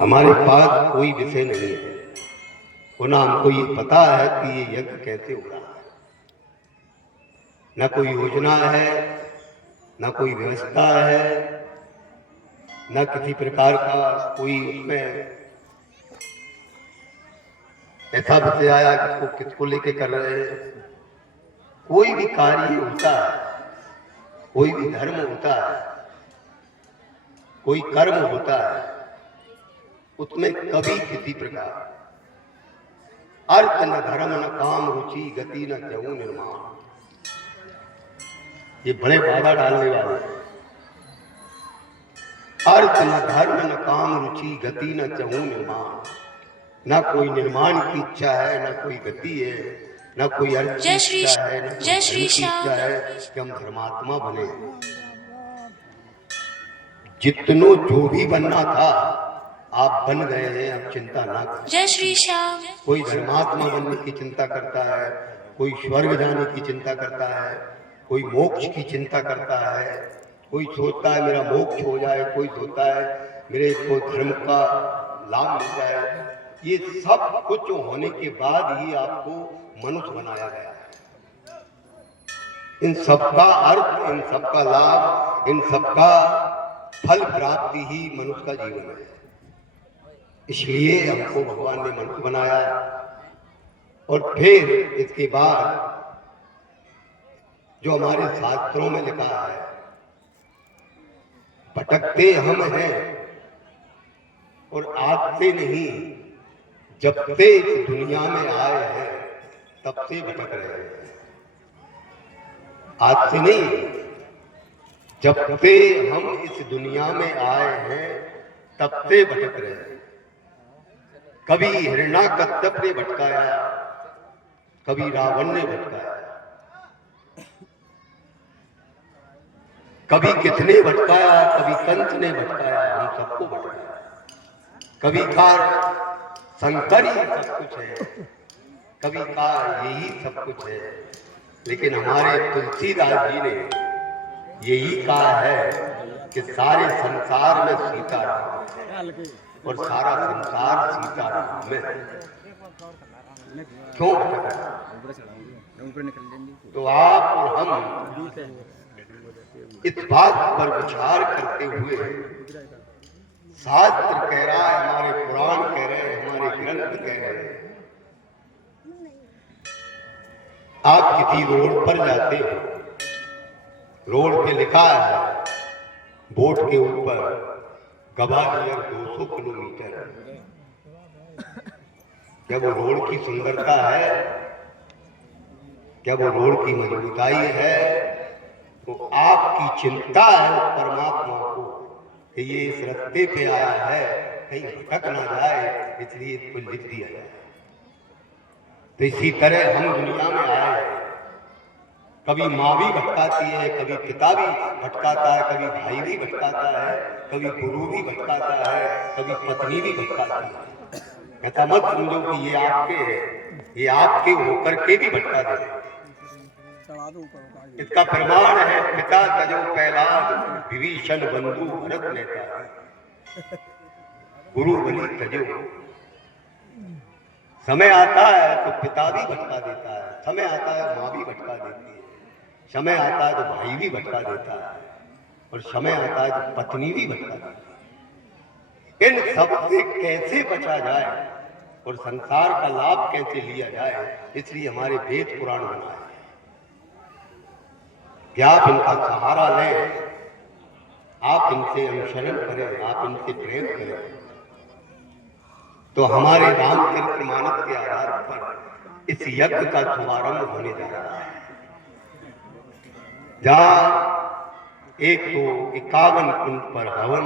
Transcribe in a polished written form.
हमारे पास कोई विषय नहीं है, वो ना हमको ये पता है कि ये यज्ञ कैसे हो रहा है, ना कोई योजना है, ना कोई व्यवस्था है, ना किसी प्रकार का कोई उसमें ऐसा विषय आया कि किसको लेके कर रहे हैं। कोई भी कार्य होता है, कोई भी धर्म होता है, कोई कर्म होता है, उसमें कभी किसी प्रकार अर्थ न धर्म न काम रुचि गति न जऊ निर्माण, ये बड़े बाधा डालने वाले। अर्थ न धर्म न काम रुचि गति न जऊ निर्माण, ना कोई निर्माण की इच्छा है, ना कोई गति है, ना कोई अर्थ की इच्छा है, ना कोई धर्म की इच्छा है कि हम धर्मात्मा बने। जितनो जो भी बनना था आप बन गए हैं, अब चिंता ना करें। जय श्री श्याम। कोई धर्मात्मा बनने की चिंता करता है, कोई स्वर्ग जाने की चिंता करता है, कोई मोक्ष की चिंता करता है, कोई सोचता है मेरा मोक्ष हो जाए, कोई सोचता है मेरे को धर्म का लाभ मिल जाए। ये सब कुछ होने के बाद ही आपको मनुष्य बनाया गया है। इन सबका अर्थ, इन सबका लाभ, इन सबका फल प्राप्ति ही मनुष्य का जीवन है। इसलिए हमको भगवान ने मनुष्य बनाया। और फिर इसके बाद जो हमारे शास्त्रों में लिखा है, भटकते हम हैं और आज से नहीं, जब से इस दुनिया में आए हैं तब से भटक रहे हैं। आज से नहीं, जब से हम इस दुनिया में आए हैं तब से भटक रहे हैं। कभी हिरण्याकश्यप ने भटकाया, कभी रावण ने भटकाया, कभी किसने भटकाया, कभी कंस ने भटकाया, हम सबको भटकाया। कभी कहा शंकर ही सब कुछ है, कभी कहा यही सब कुछ है, लेकिन हमारे तुलसीदास जी ने यही कहा है कि सारे संसार में सीताराम और सारा संसार सीताराम में। क्यों भटका? तो आप और हम इस बात पर विचार करते हुए, शास्त्र कह रहा है, हमारे पुराण कह रहे हैं, हमारे ग्रंथ कह रहे हैं, आप किसी रोड पर जाते हो, रोड पे लिखा है बोर्ड के ऊपर ग्वालियर 200 किलोमीटर। क्या वो रोड की सुंदरता है? क्या वो रोड की मजबूताई है? तो आपकी चिंता है उस परमात्मा को कि ये इस रास्ते पे आया है, कहीं भटक ना जाए, इसलिए इसको लिख दिया जाए। तो इसी तरह हम दुनिया में आए, कभी माँ भी भटकाती है, कभी पिता भी भटकाता है, कभी भाई भी भटकाता है, कभी गुरु भी भटकाता है, कभी पत्नी भी भटकाती है। ऐसा मत समझो कि ये आपके है, ये आपके होकर के भी भटका दे। इसका प्रमाण है पिता तजो प्रहलाद विभीषण बंधु भरत लेता, गुरु बलि तजो। समय आता है तो पिता भी भटका देता है, समय आता है माँ भी भटका देती है, समय आता है तो भाई भी भटका देता है, और समय आता है तो पत्नी भी भटका देती है। इन सब से कैसे बचा जाए और संसार का लाभ कैसे लिया जाए, इसलिए हमारे वेद पुराण बनाए। आप इनका सहारा लें, आप इनसे अनुसरण करें, आप इनसे प्रेम करें, तो हमारे रामचरितमानस के आधार पर इस यज्ञ का शुभारंभ होने जा रहा है, जहां 151 कुंड पर हवन,